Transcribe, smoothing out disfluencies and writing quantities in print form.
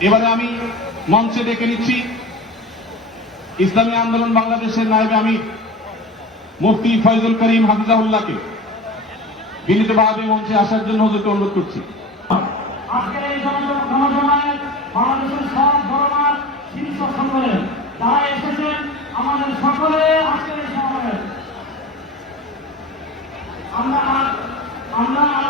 এবারে আমি মঞ্চে ডেকে নিচ্ছি ইসলামী আন্দোলন বাংলাদেশের নায়েবে আমির মুফতি ফয়জুল করিম হাফিজাহুল্লাহকে বিনীতভাবে মঞ্চে আসার জন্য হুজুরকে অনুরোধ করছি। আজকের এই জনসভায় বাংলাদেশের সব ধর্মের শীর্ষ সম্মেলন যারা এসেছেন আমাদের সকলে আজকের এই সমাবেশ আমরা আপনারা